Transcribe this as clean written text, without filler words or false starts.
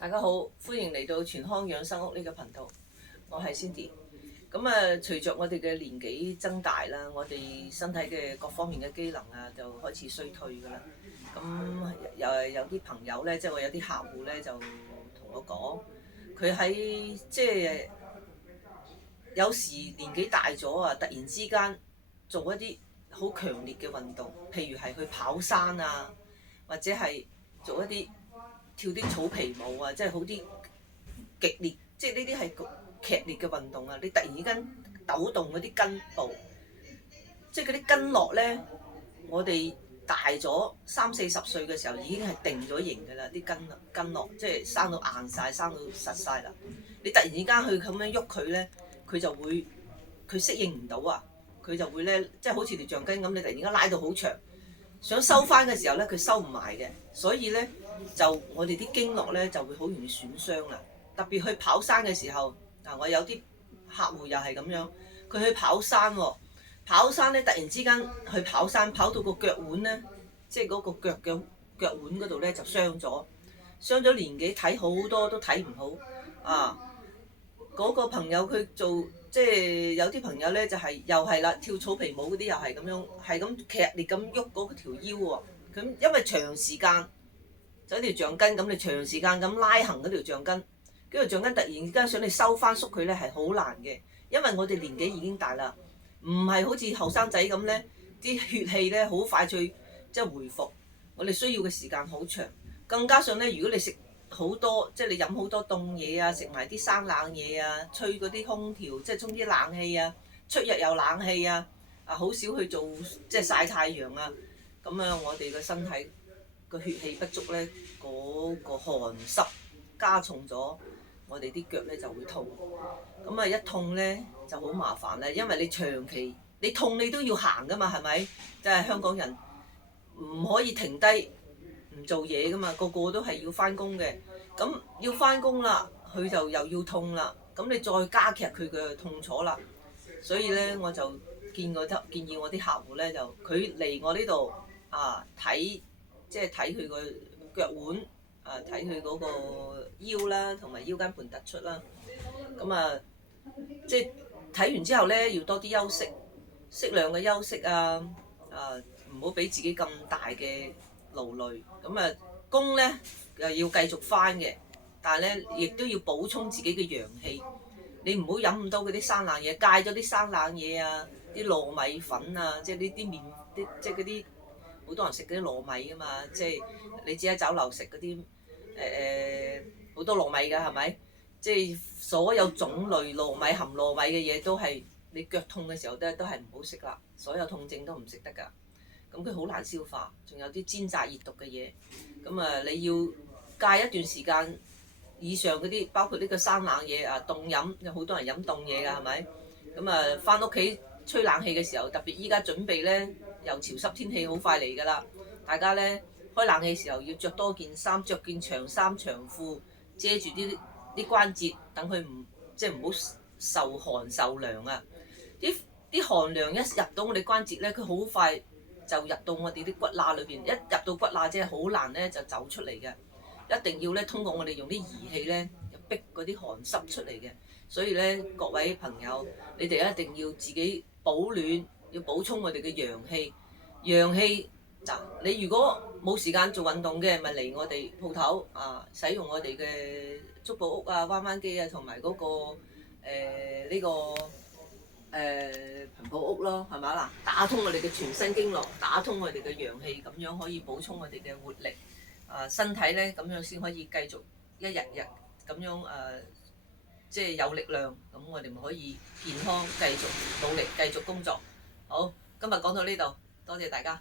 大家好，歡迎嚟到全康養生屋呢個頻道，我係 Cindy。咁隨着我哋嘅年紀增大啦，我哋身體嘅各方面嘅機能就開始衰退㗎啦。咁有啲朋友咧，即係我有啲客戶咧，就同我講，佢喺有時年紀大咗突然之間做一啲好強烈嘅運動，譬如係去跑山或者係做一啲跳啲草皮舞即係好啲極烈，即係呢啲係劇烈嘅運動你突然之間抖動嗰啲筋部，即係嗰啲筋絡咧，我哋大咗30-40歲嘅時候已經係定咗型㗎啦，啲筋絡即係生到硬晒，生到實晒啦。你突然之間去咁樣喐佢咧，佢適應唔到佢就會咧，即係好似條橡筋咁，你突然間拉到好長，想收翻嘅時候咧，佢收唔埋嘅，所以咧就我哋啲經絡咧就會好容易損傷啦。特別去跑山嘅時候，我有啲客戶又係咁樣，佢去跑山跑山咧突然之間去跑山，跑到個腳腕咧，即係嗰個腳腕嗰度咧就傷咗年紀睇好多都睇唔好嗰個朋友佢做即係有啲朋友咧就係又係啦，跳草皮舞嗰啲又係咁樣，係咁劇烈咁喐嗰條腰咁因為長時間就一條橡筋咁，你長時間咁拉行嗰條橡筋，跟住橡筋突然之間想你收翻縮佢咧係好難嘅，因為我哋年紀已經大啦，唔係好似後生仔咁咧，啲血氣咧好快脆即係回復，我哋需要嘅時間好長，更加上咧如果你食好多即係你飲好多凍嘢食埋啲生冷嘢吹嗰啲空調，即係沖啲冷氣出入有冷氣好少去做即係曬太陽咁我哋個身體個血氣不足咧，嗰個寒濕加重咗，我哋啲腳咧就會痛，咁一痛咧就好麻煩啦，因為你長期你痛你都要行噶嘛，係咪？即係香港人唔可以停低唔做嘢噶嘛，個個都係要翻工嘅，咁要翻工啦，佢就又要痛啦，咁你再加劇佢嘅痛楚啦，所以咧我就建議我啲客戶咧，就佢嚟我呢度睇，即係睇佢個腳腕睇佢嗰個腰啦，同埋腰間盤突出啦，咁即係睇完之後咧要多啲休息，適量嘅休息唔好俾自己咁大嘅勞累，咁功咧又要繼續翻嘅，但係咧亦都要補充自己嘅陽氣。你唔好飲咁多嗰啲生冷嘢，戒咗啲生冷嘢啲糯米粉即係呢啲麵即係嗰啲好多人食嗰啲糯米噶嘛，即係你知喺酒樓食嗰啲好多糯米㗎係咪？即係所有種類糯米含糯米嘅嘢都係你腳痛嘅時候都係唔好食啦，所有痛症都唔食得㗎。咁佢好難消化，仲有啲煎炸熱毒嘅嘢，咁你要戒一段時間以上嗰啲，包括呢個生冷嘢凍飲，有好多人飲凍嘢㗎係咪？咁翻屋企吹冷氣嘅時候，特別依家準備咧又潮濕天氣好快嚟㗎啦，大家咧開冷氣時候要着多件衫，着件長衫長褲遮住啲關節，等佢唔好受寒受涼啲寒涼一入到我哋關節咧，佢好快就入到我哋啲骨罅裏邊，一入到骨罅即係好難咧就走出嚟嘅，一定要咧通過我哋用啲儀器咧逼嗰啲寒濕出嚟嘅，所以咧各位朋友，你哋一定要自己保暖，要補充我哋嘅陽氣。陽氣你如果冇時間做運動嘅，咪嚟我哋鋪頭使用我哋嘅足部屋彎彎機同埋嗰個呢個盆泡屋咯，係咪嗱？打通我哋嘅全身經絡，打通我哋嘅陽氣，咁樣可以補充我哋嘅活力身體咧，咁樣先可以繼續一日日咁樣即係有力量，咁我哋咪可以健康繼續努力繼續工作。好，今日講到呢度，多謝大家。